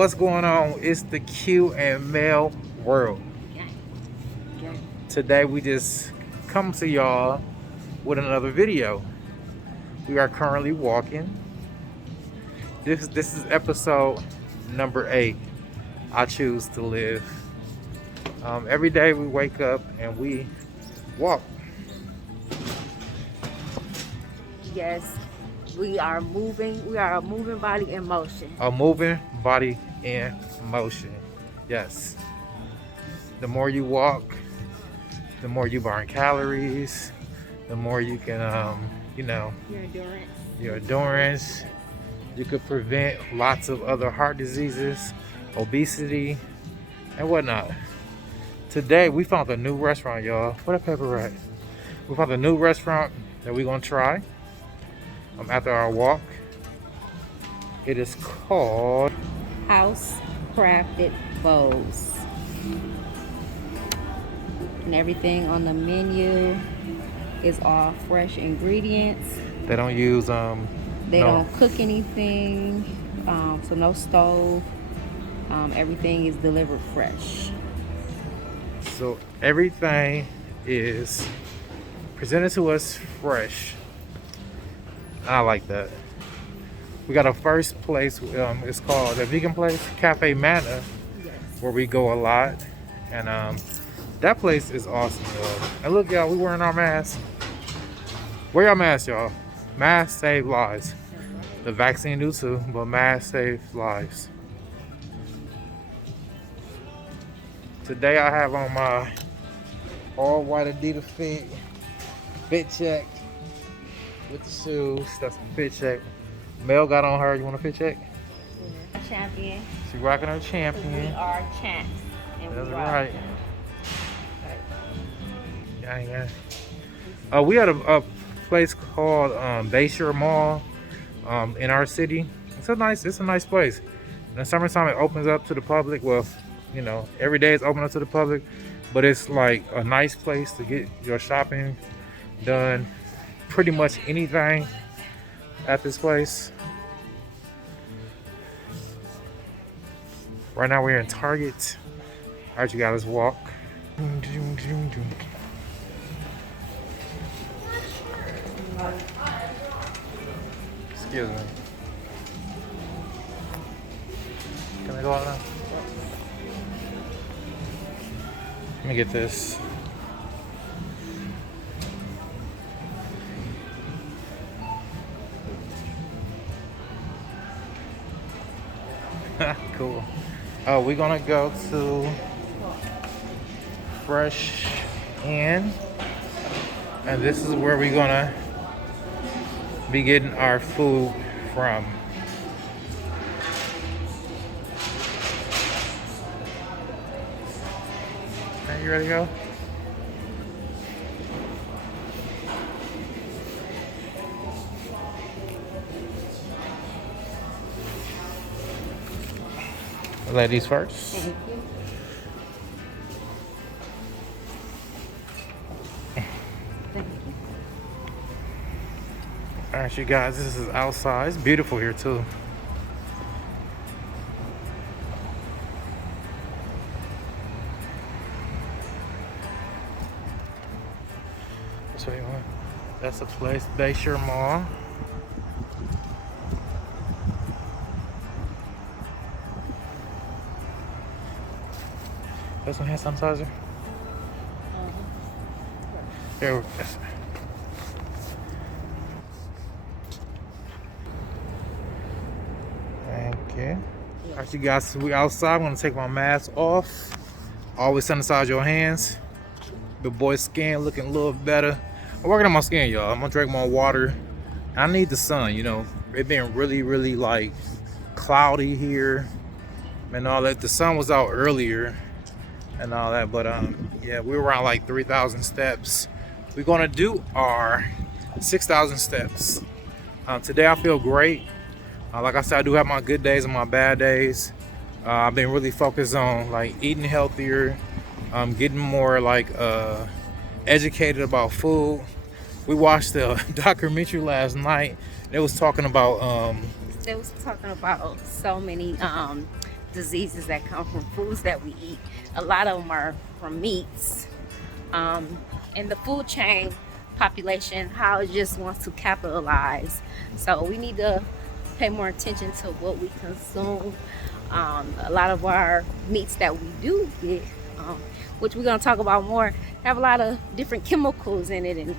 what's going on? It's the Q and Mel world. Today we just come to y'all with another video. We are currently walking. This is episode number 8. I choose to live. Every day we wake up and we walk. Yes, we are moving. We are a moving body in motion. A moving body in motion. Yes. The more you walk, the more you burn calories, the more you can, your endurance. You could prevent lots of other heart diseases, obesity, and whatnot. Today we found a new restaurant, y'all. Where the pepper at? We found a new restaurant that we're gonna try after our walk. It is called House Crafted Bowls. And everything on the menu is all fresh ingredients. They don't use They don't cook anything, so no stove. Everything is delivered fresh. So everything is presented to us fresh. I like that. We got a first place. It's called the vegan place, Cafe Manna, Yes. where we go a lot, and that place is awesome, y'all. And look, y'all, we wearing our masks. Wear your mask, y'all. Masks save lives. The vaccine do too, but masks save lives. Today I have on my all white Adidas fit check with the shoes. That's a fit check. Mel got on her. You want a fit check? Champion. She rocking her We champion. are champs. And That's we right. Yeah. We had a place called Bayshore Mall in our city. It's a nice place. In the summertime it opens up to the public. Well, every day it's open up to the public, but it's like a nice place to get your shopping done. Pretty much anything at this place. Right now we're in Target. All right, you guys, let's walk. Excuse me. Can I go out now? Let me get this. Cool. We're gonna go to FreshFin, and this is where we're gonna be getting our food from. Okay, you ready to go? Ladies first. Thank you. Thank you. All right, you guys, this is outside. It's beautiful here too. So that's the place, Bayshore Mall. That's some hand sanitizer. There we go. Thank you. Alright, you guys, we outside. I'm gonna take my mask off. Always sanitize your hands. The boy's skin looking a little better. I'm working on my skin, y'all. I'm gonna drink more water. I need the sun, It been really like cloudy here and all that. The sun was out earlier and all that, but yeah, we were around like 3,000 steps. We're gonna do our 6,000 steps. Today I feel great. Like I said, I do have my good days and my bad days. I've been really focused on like eating healthier, getting more like educated about food. We watched the documentary last night. It was talking about They was talking about so many diseases that come from foods that we eat. A lot of them are from meats. And the food chain population, how it just wants to capitalize. So we need to pay more attention to what we consume. A lot of our meats that we do get, which we're going to talk about more, have a lot of different chemicals in it, and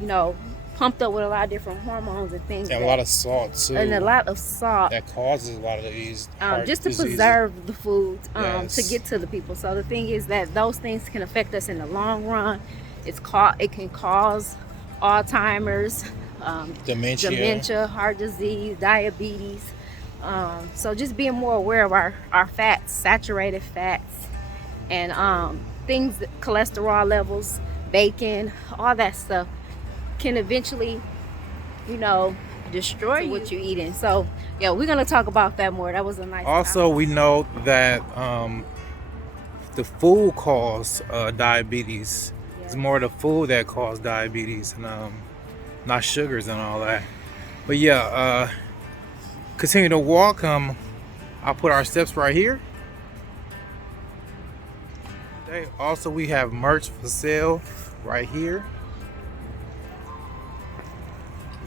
you know, pumped up with a lot of different hormones and things. And a lot of salt too. And a lot of salt that causes a lot of these just to diseases. Preserve the food Yes. to get to the people. So the thing is that those things can affect us in the long run. It can cause Alzheimer's, dementia, heart disease, diabetes. So just being more aware of our fats, saturated fats, and things, cholesterol levels, bacon, all that stuff can eventually, you know, destroy what you're eating. So yeah, we're gonna talk about that more. That was a nice Also topic. we know that the food causes diabetes. Yeah. It's more the food that causes diabetes, and not sugars and all that. But yeah, continue to walk. I'll put our steps right here. Okay. Also, we have merch for sale right here.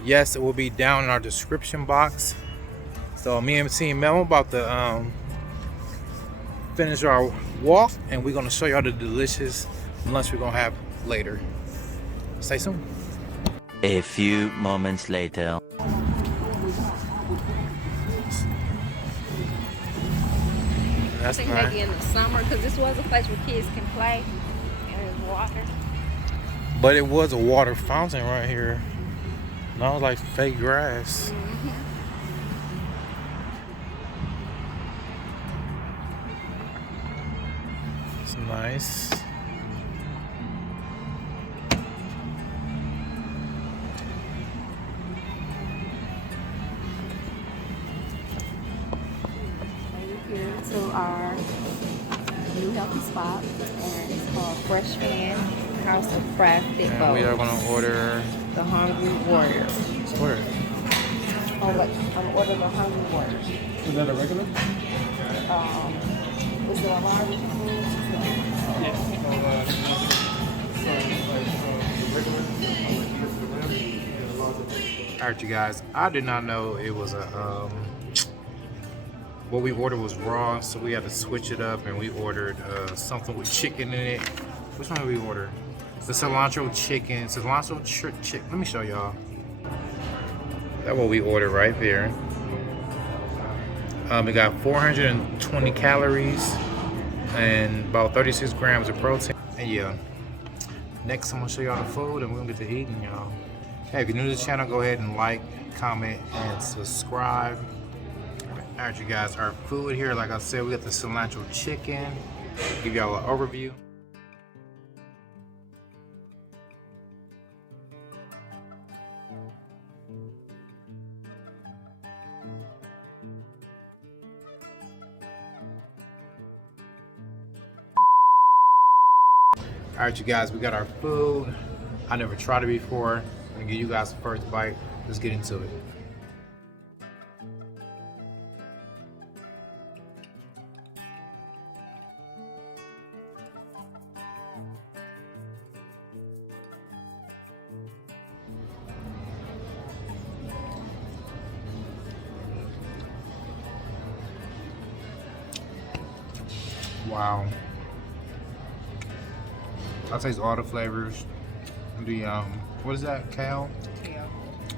Yes, it will be down in our description box. So me and Team Mel about to finish our walk, and we're gonna show y'all the delicious lunch we're gonna have later. Stay soon. A few moments later. I That's think nice. maybe in the summer, because this was a place where kids can play and there's water. But it was a water fountain right here. No, it was like fake grass. It's nice. We're here to our new healthy spot, and it's called FreshFin, House of Crafted And we are Bowls. gonna order. The Hungry Warrior. Let's order. Oh, wait, I'm gonna order the Hungry Warrior. Is that a regular? Is it a large? Alright, you guys. I did not know it was a what we ordered was raw, so we had to switch it up, and we ordered something with chicken in it. Which one did we order? The cilantro chicken. Chicken. Let me show y'all. That's what we ordered right there. It got 420 calories and about 36 grams of protein. And yeah, next I'm gonna show y'all the food, and we're gonna get to eating, y'all. Hey, if you're new to the channel, go ahead and like, comment, and subscribe. Alright, you guys, our food here, like I said, we got the cilantro chicken. Give y'all an overview. Alright, you guys, we got our food. I never tried it before. I'm gonna give you guys the first bite. Let's get into it. Wow. I taste all the flavors. The what is that? Kale? Kale.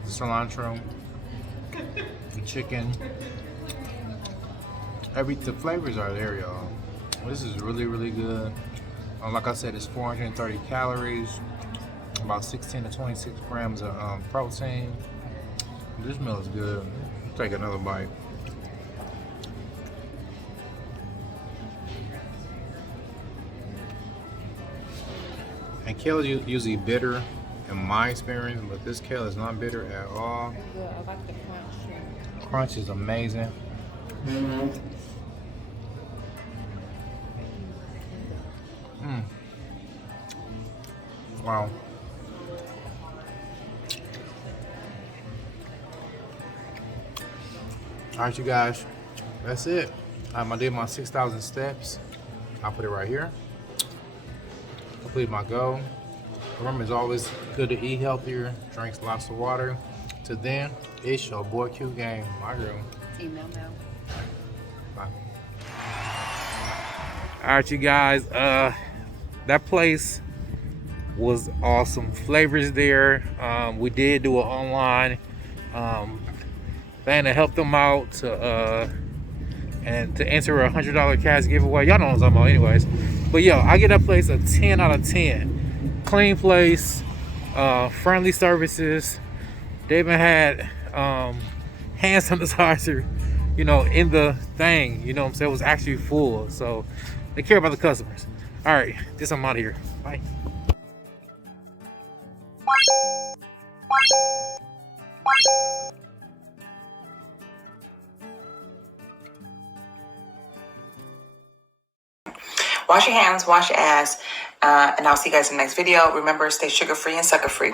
The cilantro. The chicken. The flavors are there, y'all. This is really, really good. Like I said, it's 430 calories, about 16 to 26 grams of protein. This meal is good. Take another bite. And kale is usually bitter in my experience, but this kale is not bitter at all. Good. I like the crunch. Crunch is amazing. Wow. Alright, you guys, that's it. I did my 6,000 steps. I'll put it right here. Completed my goal. Remember, it's always good to eat healthier, drink lots of water. Till then, it's your boy Q Game. My girl. Email Mel. Bye. All right, you guys. That place was awesome. Flavors there. We did do an online thing to help them out and to enter a $100 cash giveaway. Y'all know what I'm talking about, anyways. But yo, I get that place a 10 out of 10. Clean place, friendly services. They even had hand sanitizer, you know, in the thing. You know what I'm saying? It was actually full. So they care about the customers. All right, this I'm out of here. Bye. Wash your hands, wash your ass, and I'll see you guys in the next video. Remember, stay sugar-free and sucker-free.